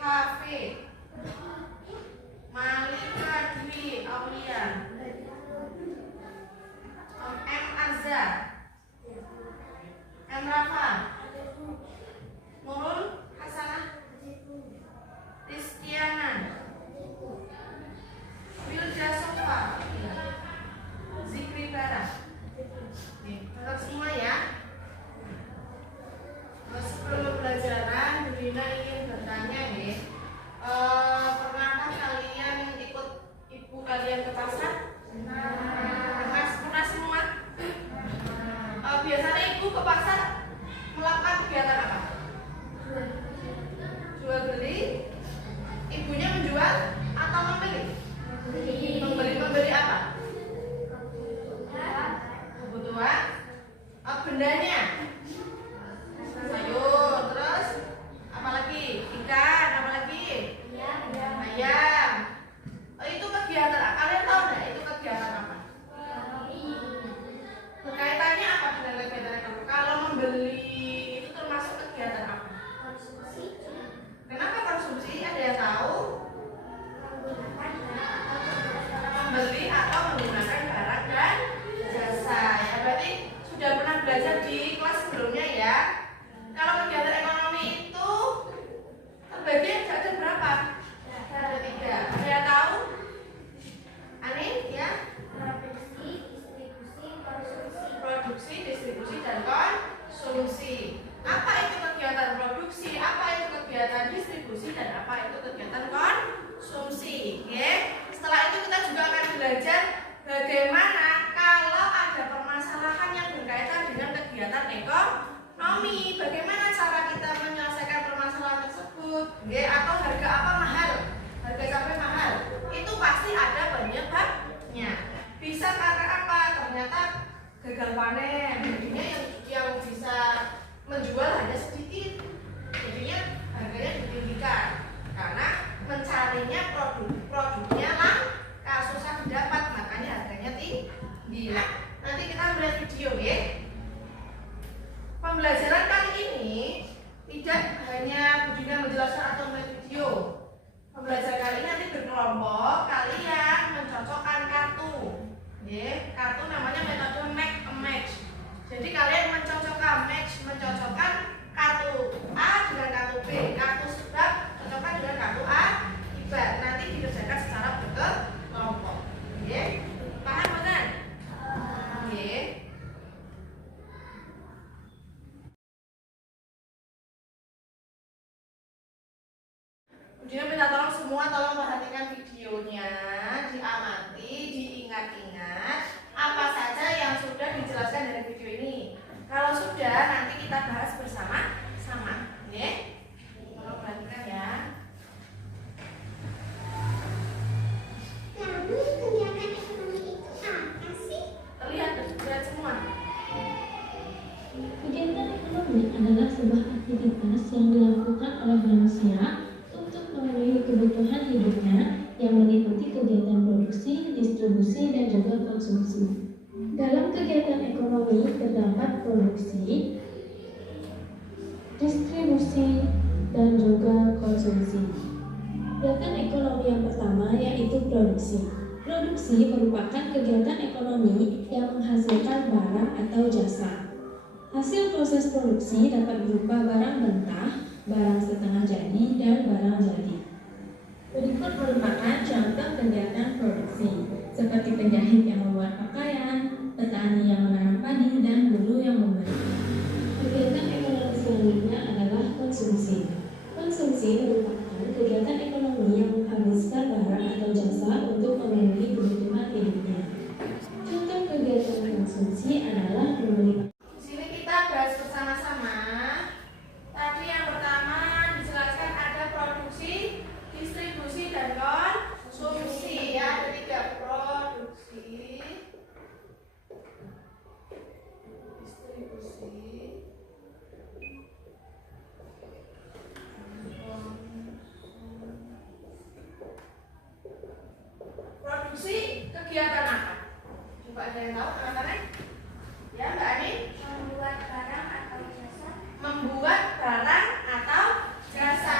Hafid, Malika Dwi Aulia, M Azhar, M Rafa, Nurul Hasanah, Rizkiana, Wilda Sofa, Zikri Bara. Tetap semua ya. Sebelum pembelajaran, Bu Dina ingin bertanya nih, pernahkah kalian ikut ibu kalian ke pasar? Pernah semua? Biasanya ibu ke pasar melakukan kegiatan apa? Jual beli. Ibunya menjual atau membeli? Membeli apa? Kebutuhan. Bendanya. Sayur, terus apa lagi? Ikan, apa lagi? Ayam. Itu kegiatan apa? Kalian tahu nggak itu kegiatan apa? Berkaitannya apa dengan kegiatan ekonomi? Kalau membeli itu termasuk kegiatan apa? Kenapa konsumsi? Ada yang tahu? Membeli atau menggunakan barang dan jasa. Ya berarti sudah pernah belajar di kelas sebelumnya ya. Kalau kegiatan ekonomi itu terbagi ada berapa? Ada 3. Ada yang tahu? Ani, ya? Produksi, distribusi, dan konsumsi. Apa itu kegiatan produksi? Apa itu kegiatan distribusi? Dan apa itu kegiatan konsumsi? Oke. Setelah itu kita juga akan belajar bagaimana kalau ada permasalahan yang berkaitan dengan kegiatan ekonomi. Bagaimana cara kita menyelesaikan permasalahan tersebut? Atau harga apa mahal? Harga cabai mahal. Itu pasti ada penyebabnya. Bisa karena apa? Ternyata gagal panen. Jadinya yang bisa menjual hanya sedikit. Jadinya harganya ditinggikan. Karena mencarinya produknya langka, susah didapat, makanya harganya tinggi. Nanti kita melihat video ya. Pembelajaran kali ini tidak hanya Bu Dina menjelaskan atau melihat video. Pembelajaran kali ini nanti berkelompok, kalian mencocokkan kartu. Kartu namanya metode make a match. Jadi kalian mencocokkan kartu A dengan kartu B, kartu sebab cocokkan dengan kartu akibat. Nanti dikerjakan secara berkelompok. Paham benar? Kemudian minta tolong semua tolong perhatikan videonya, diamati, diingat-ingat apa saja yang sudah dijelaskan dari video ini. Kalau sudah, nanti kita bahas bersama-sama. Tolong perhatikan ya. Lalu kegiatan ekonomi itu apa sih? Lihat semua. Kegiatan ekonomi adalah sebuah aktivitas yang dilakukan oleh manusia untuk memenuhi kebutuhan hidupnya yang meliputi kegiatan produksi, distribusi, dan juga konsumsi. Dalam kegiatan ekonomi terdapat produksi, distribusi, dan juga konsumsi. Kegiatan ekonomi yang pertama yaitu produksi. Produksi merupakan kegiatan ekonomi yang menghasilkan barang atau jasa. Hasil proses produksi dapat berupa barang mentah, barang setengah jadi, dan barang jadi. Berikut merupakan contoh kegiatan produksi, seperti penjahit yang membuat pakaian, petani yang menanam padi, dan buruh yang membeli. Kegiatan ekonomi selanjutnya adalah konsumsi. Konsumsi merupakan kegiatan ekonomi yang menghabiskan barang atau jasa untuk memenuhi kebutuhan hidupnya. Contoh kegiatan konsumsi adalah membeli. Bahas bersama-sama. Tadi yang pertama dijelaskan ada produksi, distribusi, dan konsumsi. Ada 3: produksi, distribusi, produksi kegiatan apa? Coba ada yang tahu kata-katanya? Ya, Mbak Ani? Membuat barang atau jasa. Membuat barang atau jasa.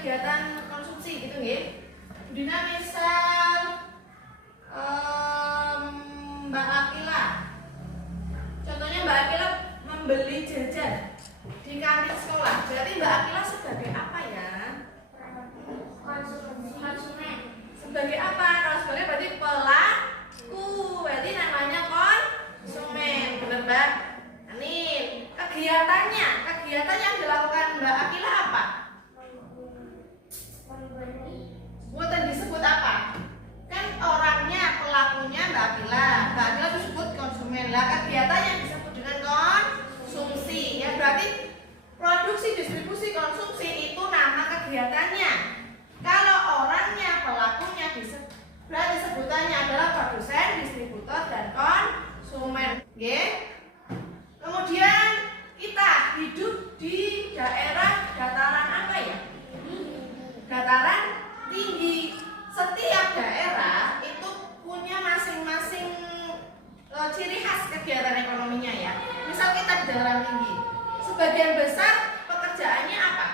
kegiatan konsumsi gitu nggih. Dina misal Mbak Akila. Contohnya Mbak Akila membeli jajan di kantin sekolah. Berarti Mbak Akila sebagai apa ya? Konsumen. Sebagai apa? Kalau sebagai berarti pelaku. Berarti namanya konsumen. Benar Mbak? Ini kegiatannya yang dilakukan Mbak Akila apa? Buatan disebut apa? Kan orangnya, pelakunya Mbak Akila. Mbak Akila disebut konsumen. Lah kegiatan yang disebut dengan konsumsi. Ya berarti produksi, distribusi, konsumsi itu nama kegiatannya. Kalau orangnya, pelakunya berarti sebutannya adalah produsen, distributor, dan konsumen. Oke? Kemudian kita hidup di daerah dataran apa ya? Dataran tinggi. Setiap daerah itu punya masing-masing ciri khas kegiatan ekonominya ya. Misal kita di dataran tinggi, sebagian besar pekerjaannya apa?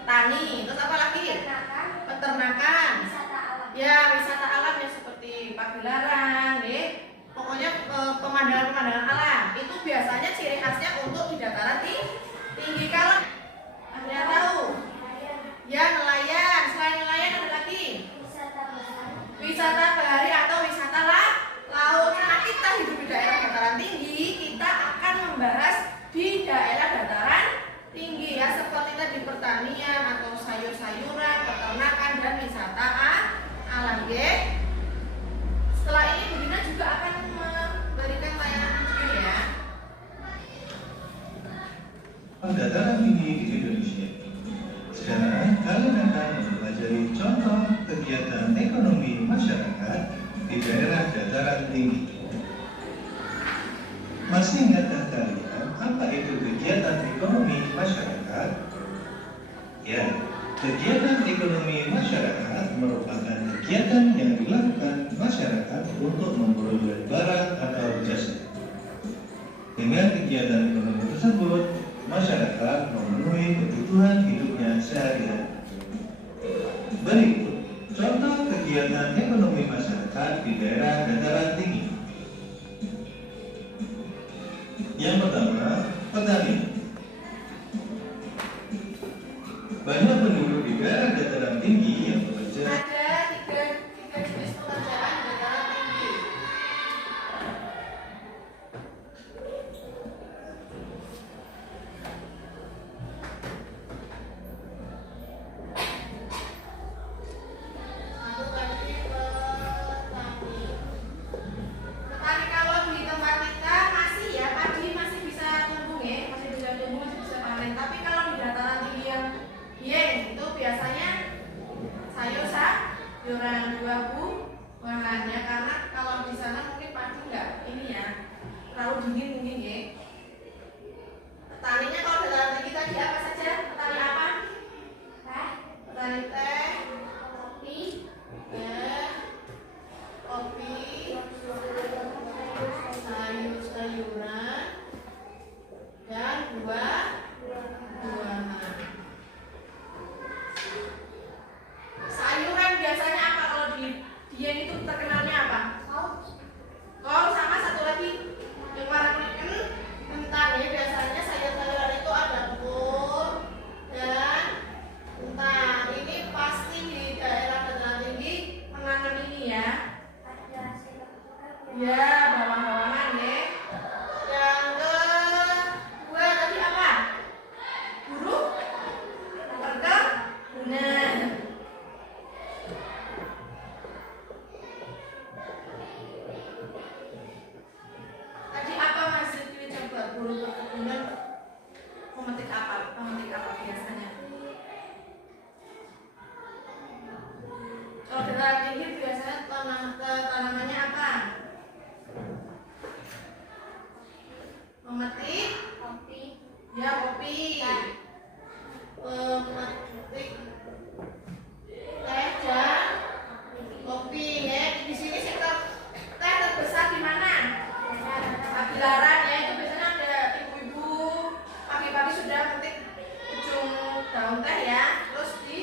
Petani. Terus apa lagi? Peternakan. Ya, wisata alam ya seperti pagelaran, pokoknya pemandangan-pemandangan alam. Itu biasanya ciri khasnya untuk di dataran tinggi. Kalau ada yang tahu? Ya, nelayan. Selain nelayan ada lagi? Wisata bahari atau wisata laut. Karena kita hidup di daerah dataran tinggi, kita akan membahas di daerah dataran tinggi ya, seperti tadi pertanian atau sayur-sayuran, peternakan, dan wisata alam. Setelah ini Bu Dina juga akan memberikan layanan video ya. Dataran tinggi di Indonesia. Sekarang kalian akan mempelajari contoh kegiatan ekonomi masyarakat di daerah dataran tinggi. Masih ingatkah kalian apa itu kegiatan ekonomi masyarakat? Ya, kegiatan ekonomi masyarakat merupakan kegiatan yang dilakukan masyarakat untuk memperoleh barang atau jasa. Dengan kegiatan ekonomi tersebut, masyarakat memenuhi kebutuhan hidupnya sehari-hari. Berikut contoh kegiatan ekonomi masyarakat di daerah dataran tinggi. Yang pertama, petani. Banyak penduduk di daerah dataran tinggi yang bekerja. Ada tiga jenis pekerjaan di dataran tinggi. Satu tadi petani. Petani kalau di tempat kita masih ya padi masih bisa tumbuh ya, masih bisa tumbuh, masih bisa panen. Tapi kalau di dataran tinggi yang itu biasanya sayuran buah-buahannya, karena kalau di sana mungkin padi enggak ini ya, terlalu dingin mungkin ya. Petaninya kalau dataran tinggi tadi apa saja? Petani apa? Petani teh, kopi, sayur-sayuran, dan buah-buahan. Sayuran biasanya apa kalau di Dieng itu terkenalnya apa? Kol sama satu lagi yang warna kuning kentang ya. Biasanya sayur-sayuran itu ada telur dan kentang. Ini pasti di daerah dataran tinggi menanam ini ya. Ya, bawang-bawangan ya. Yang kedua tadi apa? Buruk? Perkebunan. Tadi apa Mas Zikri coba buruh perkebunan memetik apa? Memetik apa biasanya? Kalau dataran tinggi biasanya tanamannya apa? Memetik kopi. Ya, kopi. Memetik teh dan kopi ya. Di sini sektor teh terbesar di mana? Pagelaran ya, itu biasanya ada ibu-ibu pagi-pagi sudah memetik ujung daun teh ya. Terus di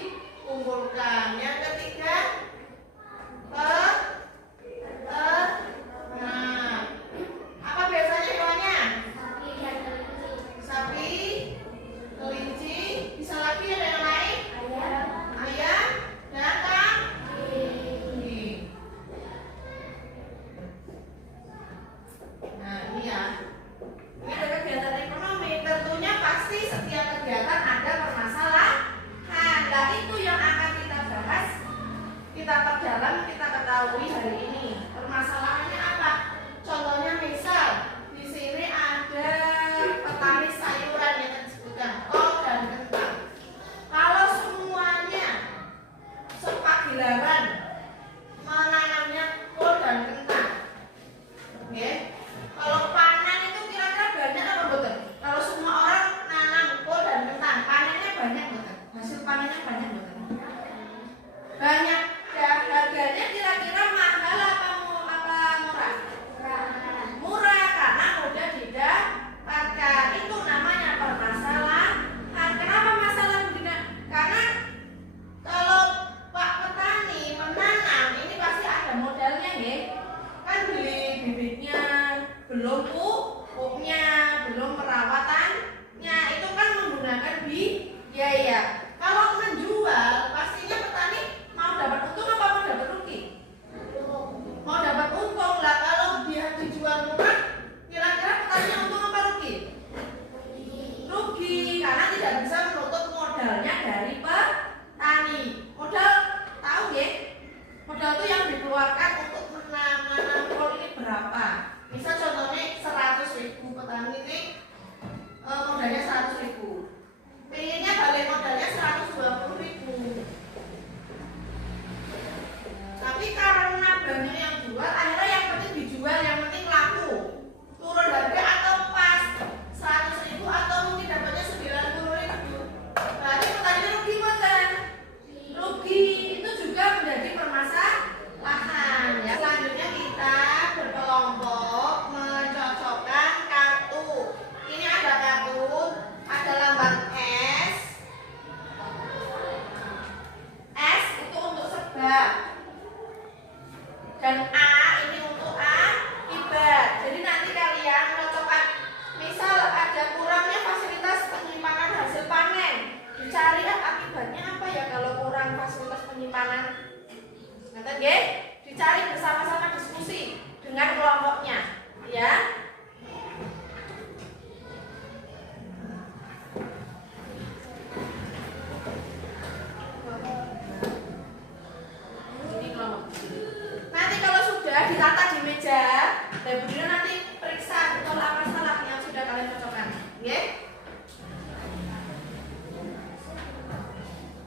Ya.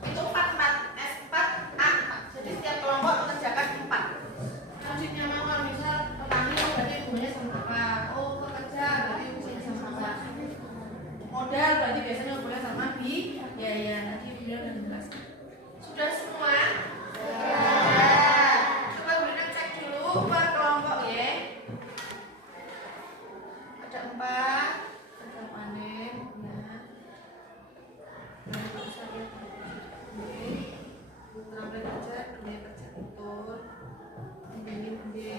Itu 4 S4 A4. Jadi setiap kelompok mengerjakan 4. Selanjutnya mawar misal petani berarti hubungannya sama apa? Oh, pekerja berarti hubungannya sama apa? Modal berarti biasanya hubungannya sama biaya. Tadi Bunda sudah menjelaskan. Sudah semua? Coba Bunda cek dulu per kelompok ya. Ada 4. Ada panen. Ya. Terampil kerja, dunia kerja betul. Ini.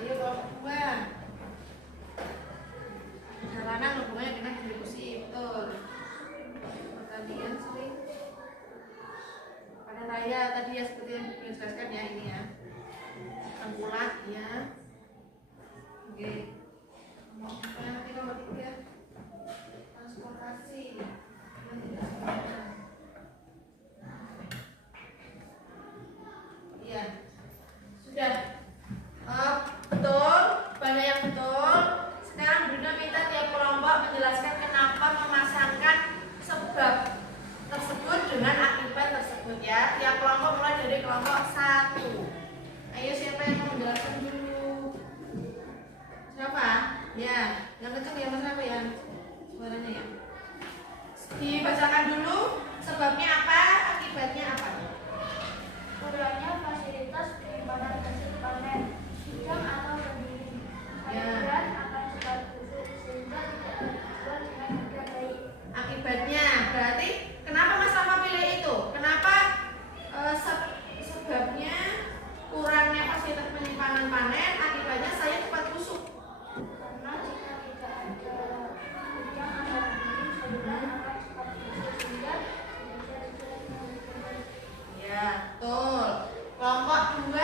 Ayo kelompok 2. Jalanan hubungannya dengan distribusi, betul. Pertanian sering. Panen raya tadi ya seperti yang dijelaskan ya ini ya. Tengkulak ya. Oke. Nanti nomor 3. Transportasi. Iya. Sudah. Betul, banyak yang betul. Sekarang Bunda minta tiap kelompok menjelaskan kenapa memasangkan sebab tersebut dengan akibat tersebut ya. Tiap kelompok mulai dari kelompok 1. Ayo siapa yang mau menjelaskan dulu? Siapa? Ya, yang kencang ya Mas apa ya? Suaranya ya. Dibacakan dulu sebabnya apa, akibatnya apa? Kurangnya fasilitas penyimpanan hasil panen, sidang atau pendingin. Ya. Akibat akan cepat busuk sehingga tidak dijual dengan harga baik. Akibatnya berarti kenapa Mas Rama pilih itu? Kenapa sebabnya kurangnya fasilitas penyimpanan panen, akibatnya saya cepat busuk. Karena jika tidak ada sidang atau pendingin, sayuran akan cepat busuk sehingga tidak dijual dengan harga baik. Ya, betul. Kelompok 2.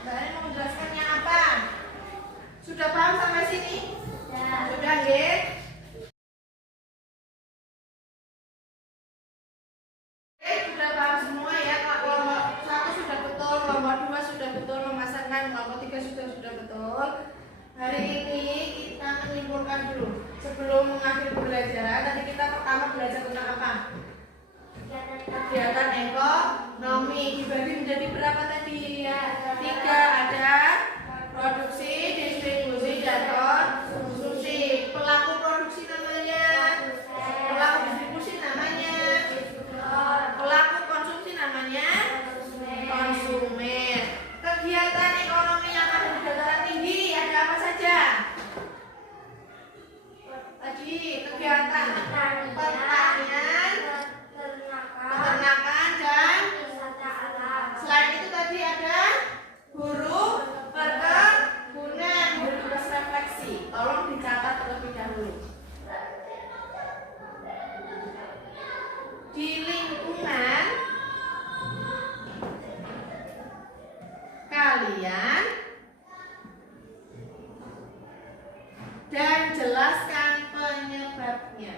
Mbak Ani mau menjelaskannya apa? Sudah paham sampai sini? Ya. Sudah, nggih? Sudah paham semua ya. Kelompok 1 sudah betul, kelompok 2 sudah betul memasangkan, kelompok 3 sudah betul. Hari ini kita menyimpulkan dulu. Sebelum mengakhiri pembelajaran, tadi kita pertama belajar tentang apa? Kegiatan ekonomi dibagi menjadi berapa tadi? 3. Ada produksi, distribusi, dan konsumsi. Pelaku produksi namanya, pelaku distribusi namanya, pelaku konsumsi namanya konsumen. Kegiatan ekonomi yang ada di dataran tinggi ada apa saja? Tadi kegiatan pertanian, peternakan, dan selain itu tadi ada buruh perkebunan, bertugas refleksi. Tolong dicatat terlebih dahulu. Di lingkungan kalian dan jelaskan penyebabnya.